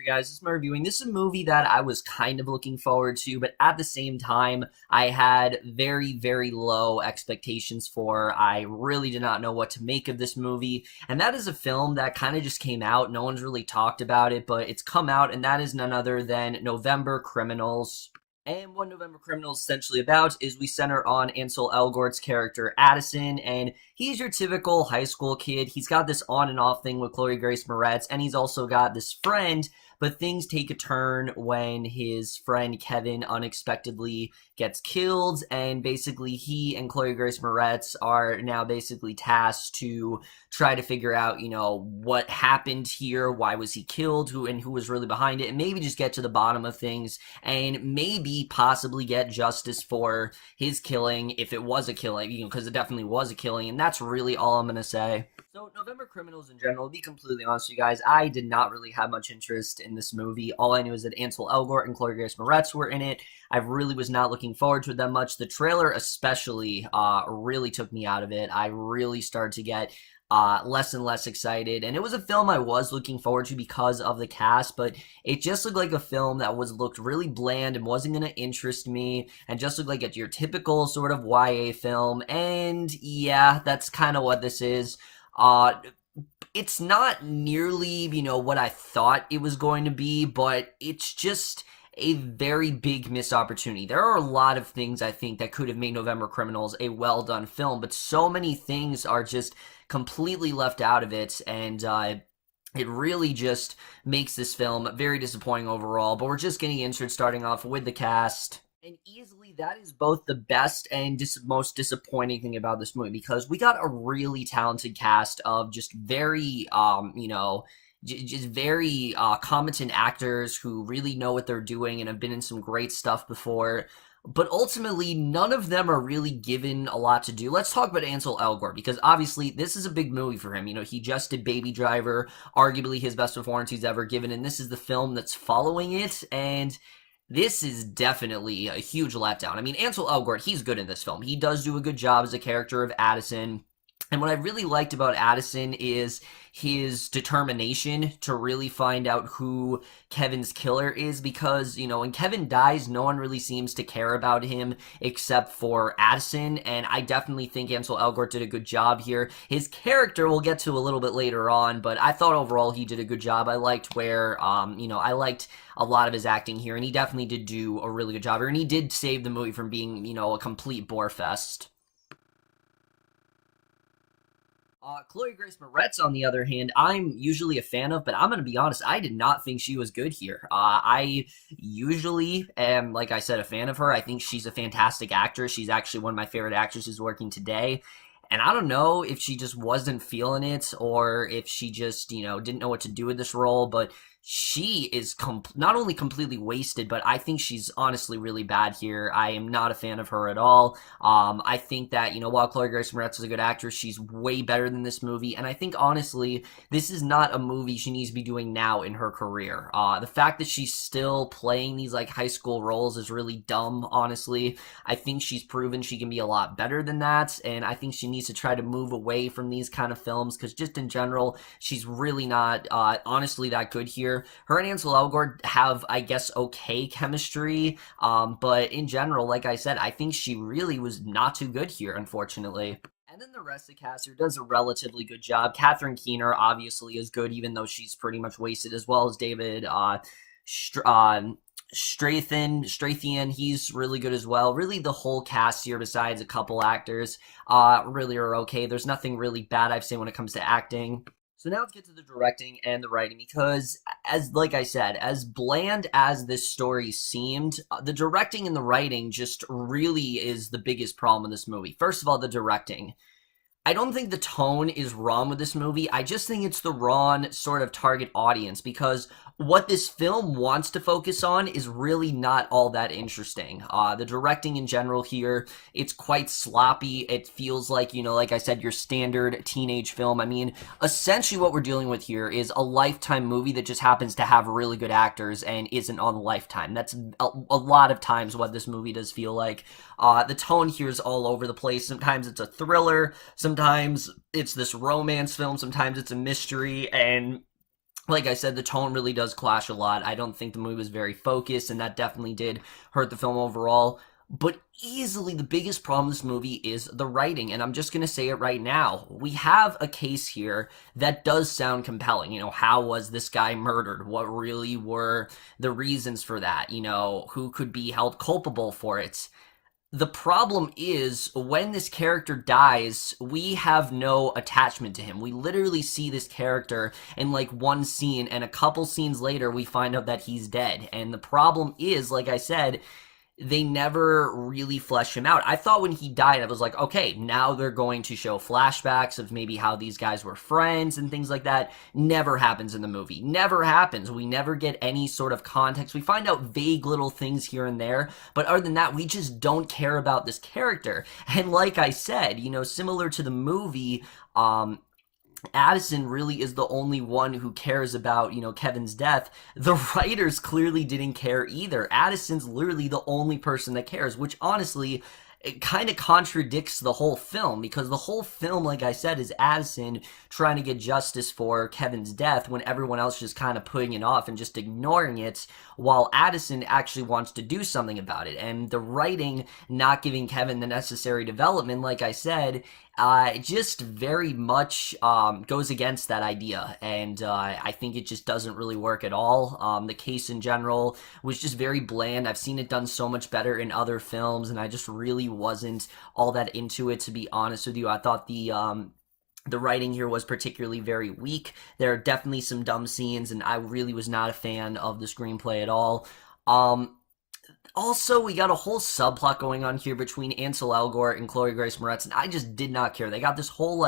for you guys. This is my reviewing. This is a movie that I was kind of looking forward to, but at the same time, I had very, very low expectations for. I really did not know what to make of this movie, and that is a film that kind of just came out. No one's really talked about it, but it's come out, and that is none other than November Criminals. And what November Criminals is essentially about is we center on Ansel Elgort's character Addison, and he's your typical high school kid. He's got this on and off thing with Chloë Grace Moretz, and he's also got this friend, but things take a turn when his friend Kevin unexpectedly gets killed, and basically he and Chloë Grace Moretz are now basically tasked to try to figure out, what happened here, why was he killed, who was really behind it, and maybe just get to the bottom of things, and maybe possibly get justice for his killing, if it was a killing, because it definitely was a killing, and that's really all I'm gonna say. So, November Criminals in general, to be completely honest with you guys, I did not really have much interest in this movie. All I knew is that Ansel Elgort and Chloë Grace Moretz were in it. I really was not looking forward to it that much. The trailer especially really took me out of it. I really started to get less and less excited, and it was a film I was looking forward to because of the cast, but it just looked like a film that looked really bland and wasn't going to interest me, and just looked like your typical sort of YA film, and yeah, that's kind of what this is. It's not nearly, what I thought it was going to be, but it's just a very big missed opportunity. There are a lot of things I think that could have made November Criminals a well-done film, but so many things are just completely left out of it, and it really just makes this film very disappointing overall. But we're just getting into it, starting off with the cast. And easily, that is both the best and most disappointing thing about this movie, because we got a really talented cast of just very, just very competent actors who really know what they're doing and have been in some great stuff before. But ultimately, none of them are really given a lot to do. Let's talk about Ansel Elgort, because obviously this is a big movie for him. He just did Baby Driver, arguably his best performance he's ever given, and this is the film that's following it, and this is definitely a huge letdown. I mean, Ansel Elgort, he's good in this film. He does do a good job as a character of Addison. And what I really liked about Addison is his determination to really find out who Kevin's killer is, because, when Kevin dies, no one really seems to care about him except for Addison, and I definitely think Ansel Elgort did a good job here. His character we'll get to a little bit later on, but I thought overall he did a good job. I liked I liked a lot of his acting here, and he definitely did do a really good job here, and he did save the movie from being, a complete bore fest. Chloë Grace Moretz, on the other hand, I'm usually a fan of, but I'm going to be honest, I did not think she was good here. I usually am, like I said, a fan of her. I think she's a fantastic actress. She's actually one of my favorite actresses working today. And I don't know if she just wasn't feeling it, or if she just, didn't know what to do with this role, but she is not only completely wasted, but I think she's honestly really bad here. I am not a fan of her at all. I think that, while Chloë Grace Moretz is a good actress, she's way better than this movie, and I think, honestly, this is not a movie she needs to be doing now in her career. The fact that she's still playing these, high school roles is really dumb, honestly. I think she's proven she can be a lot better than that, and I think she needs to try to move away from these kind of films, because just in general, she's really not, honestly, that good here. Her and Ansel Elgort have, I guess, okay chemistry, but in general, like I said, I think she really was not too good here, unfortunately. And then the rest of the cast here does a relatively good job. Catherine Keener obviously is good, even though she's pretty much wasted, as well as David Strathairn, he's really good as well. Really, the whole cast here, besides a couple actors, really are okay. There's nothing really bad I've seen when it comes to acting. So now let's get to the directing and the writing, because, like I said, as bland as this story seemed, the directing and the writing just really is the biggest problem in this movie. First of all, the directing. I don't think the tone is wrong with this movie. I just think it's the wrong sort of target audience, because what this film wants to focus on is really not all that interesting. The directing in general here, it's quite sloppy. It feels like, like I said, your standard teenage film. I mean, essentially what we're dealing with here is a Lifetime movie that just happens to have really good actors and isn't on Lifetime. That's a lot of times what this movie does feel like. The tone here is all over the place. Sometimes it's a thriller, sometimes it's this romance film, sometimes it's a mystery, and like I said, the tone really does clash a lot. I don't think the movie was very focused, and that definitely did hurt the film overall. But easily the biggest problem with this movie is the writing, and I'm just going to say it right now. We have a case here that does sound compelling. How was this guy murdered? What really were the reasons for that? Who could be held culpable for it? The problem is when this character dies, we have no attachment to him. We literally see this character in like one scene, and a couple scenes later we find out that he's dead. And the problem is, like I said, they never really flesh him out. I thought when he died, I was like, okay, now they're going to show flashbacks of maybe how these guys were friends and things like that. Never happens in the movie. Never happens. We never get any sort of context. We find out vague little things here and there, but other than that, we just don't care about this character. And like I said, similar to the movie, Addison really is the only one who cares about, Kevin's death. The writers clearly didn't care either. Addison's literally the only person that cares, which honestly, it kind of contradicts the whole film, because the whole film, like I said, is Addison trying to get justice for Kevin's death when everyone else just kind of putting it off and just ignoring it, while Addison actually wants to do something about it. And the writing not giving Kevin the necessary development, like I said, just very much goes against that idea, and I think it just doesn't really work at all. The case in general was just very bland. I've seen it done so much better in other films, and I just really wasn't all that into it, to be honest with you. I thought the writing here was particularly very weak. There are definitely some dumb scenes, and I really was not a fan of the screenplay at all. Also, we got a whole subplot going on here between Ansel Elgort and Chloë Grace Moretz, and I just did not care. They got this whole,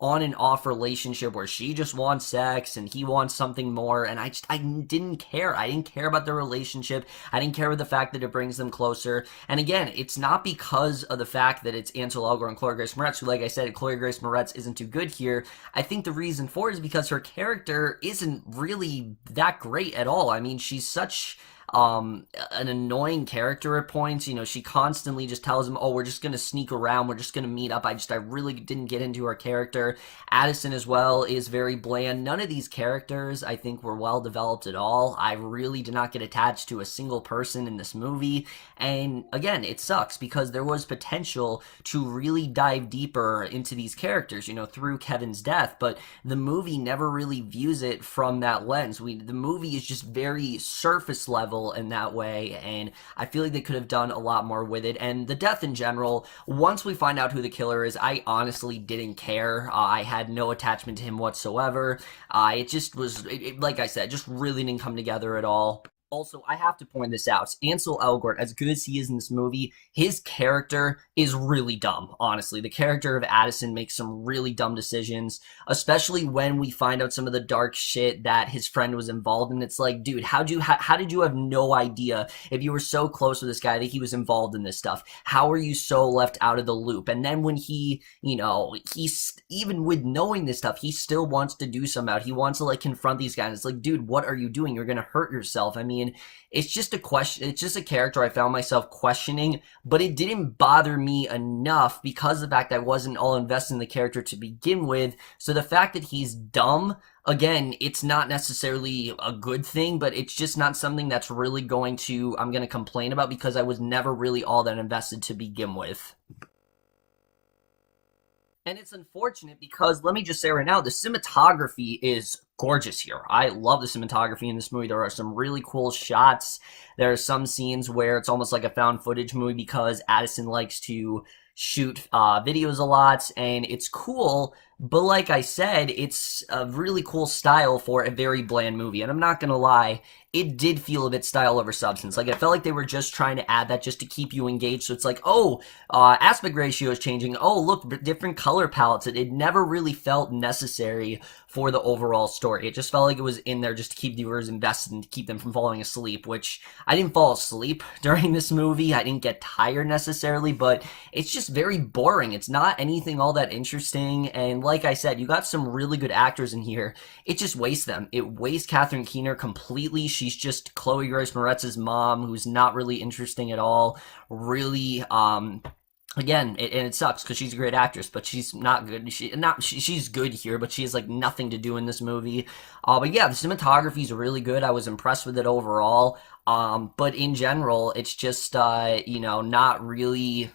on and off relationship where she just wants sex and he wants something more, and I didn't care. I didn't care about their relationship. I didn't care about the fact that it brings them closer. And again, it's not because of the fact that it's Ansel Elgort and Chloë Grace Moretz, who, like I said, Chloë Grace Moretz isn't too good here. I think the reason for it is because her character isn't really that great at all. I mean, she's such an annoying character at points. She constantly just tells him, oh, we're just gonna sneak around, we're just gonna meet up. I really didn't get into her character. Addison as well is very bland. None of these characters I think were well developed at all. I really did not get attached to a single person in this movie, and again, it sucks because there was potential to really dive deeper into these characters, through Kevin's death, but the movie never really views it from that lens. The movie is just very surface level in that way, and I feel like they could have done a lot more with it. And the death in general, once we find out who the killer is, I honestly didn't care. I had no attachment to him whatsoever. It just was, like I said, just really didn't come together at all. Also, I have to point this out. Ansel Elgort, as good as he is in this movie, his character is really dumb, honestly. The character of Addison makes some really dumb decisions, especially when we find out some of the dark shit that his friend was involved in. It's like, dude, how did you have no idea, if you were so close with this guy, that he was involved in this stuff? How are you so left out of the loop? And then when he's even with knowing this stuff, he still wants to do something about it. He wants to confront these guys. It's like, dude, what are you doing? You're gonna hurt yourself. I mean, it's just a question. It's just a character I found myself questioning, but it didn't bother me enough because of the fact I wasn't all invested in the character to begin with. So the fact that he's dumb, again, it's not necessarily a good thing, but it's just not something that's really I'm going to complain about, because I was never really all that invested to begin with. And it's unfortunate because, let me just say right now, the cinematography is gorgeous here. I love the cinematography in this movie. There are some really cool shots. There are some scenes where it's almost like a found footage movie because Addison likes to shoot videos a lot, and it's cool. But like I said, it's a really cool style for a very bland movie. And I'm not going to lie, it did feel a bit style over substance. I felt like they were just trying to add that just to keep you engaged. So it's like, oh, aspect ratio is changing. Oh, look, different color palettes. It never really felt necessary for the overall story. It just felt like it was in there just to keep viewers invested and to keep them from falling asleep, which I didn't fall asleep during this movie. I didn't get tired necessarily, but it's just very boring. It's not anything all that interesting. And like I said, you got some really good actors in here. It just wastes them. It wastes Catherine Keener completely. She's just Chloë Grace Moretz's mom, who's not really interesting at all. Really, Again, and it sucks because she's a great actress, but she's not good. She's good here, but she has like nothing to do in this movie. But yeah, the cinematography is really good. I was impressed with it overall. But in general, it's just not really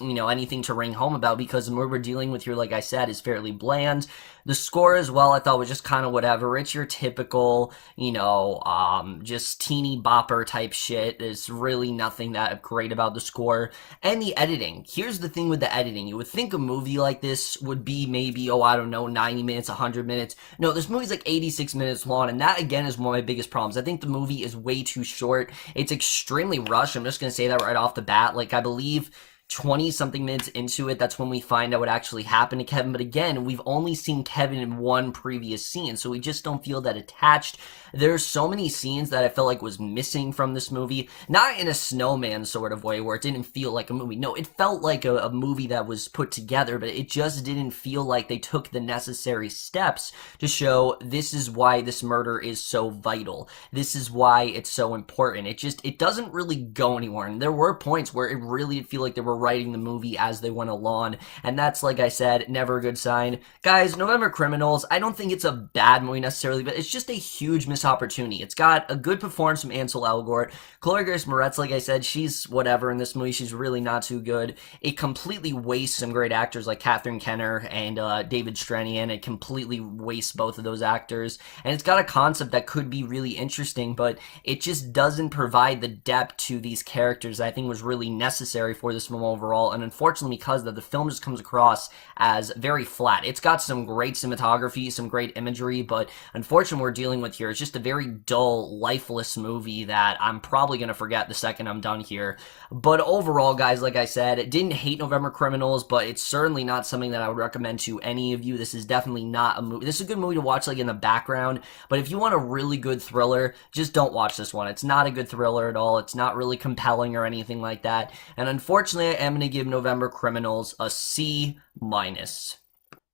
anything to ring home about because what we're dealing with here, like I said, is fairly bland. The score as well, I thought was just kind of whatever. It's your typical, just teeny bopper type shit. There's really nothing that great about the score. And the editing. Here's the thing with the editing. You would think a movie like this would be maybe, oh, I don't know, 90 minutes, 100 minutes. No, this movie's like 86 minutes long, and that, again, is one of my biggest problems. I think the movie is way too short. It's extremely rushed. I'm just going to say that right off the bat. Like, I believe 20 something minutes into it, that's when we find out what actually happened to Kevin. But again, we've only seen Kevin in one previous scene, so we just don't feel that attached. There's so many scenes that I felt like was missing from this movie, not in a snowman sort of way where it didn't feel like a movie. No, it felt like a movie that was put together, but it just didn't feel like they took the necessary steps to show this is why this murder is so vital. This is why it's so important. It doesn't really go anywhere. And there were points where it really did feel like they were writing the movie as they went along, and that's, like I said, never a good sign. Guys, November Criminals, I don't think it's a bad movie necessarily, but it's just a huge missed opportunity. It's got a good performance from Ansel Elgort. Chloë Moretz, like I said, she's whatever in this movie. She's really not too good. It completely wastes some great actors like Catherine Kenner and David Strathairn. It completely wastes both of those actors. And it's got a concept that could be really interesting, but it just doesn't provide the depth to these characters that I think was really necessary for this film overall. And unfortunately, because of that, the film just comes across as very flat. It's got some great cinematography, some great imagery, but unfortunately, what we're dealing with here is just a very dull, lifeless movie that I'm probably going to forget the second I'm done here. But overall, guys, like I said, didn't hate November Criminals, but it's certainly not something that I would recommend to any of you. This is definitely not a movie. This is a good movie to watch like in the background, but if you want a really good thriller, just don't watch this one. It's not a good thriller at all. It's not really compelling or anything like that. And unfortunately, I am going to give November Criminals a C minus.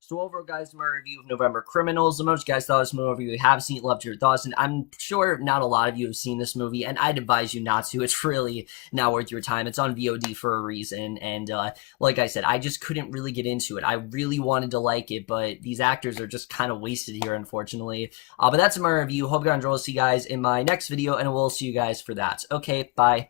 So overall, guys, my review of November Criminals. The most guys thought of this movie, if you have seen it, love to your thoughts. And I'm sure not a lot of you have seen this movie, and I'd advise you not to. It's really not worth your time. It's on VOD for a reason. And like I said, I just couldn't really get into it. I really wanted to like it, but these actors are just kind of wasted here, unfortunately. But that's my review. Hope you guys enjoy. See you guys in my next video, and we'll see you guys for that. Okay, bye.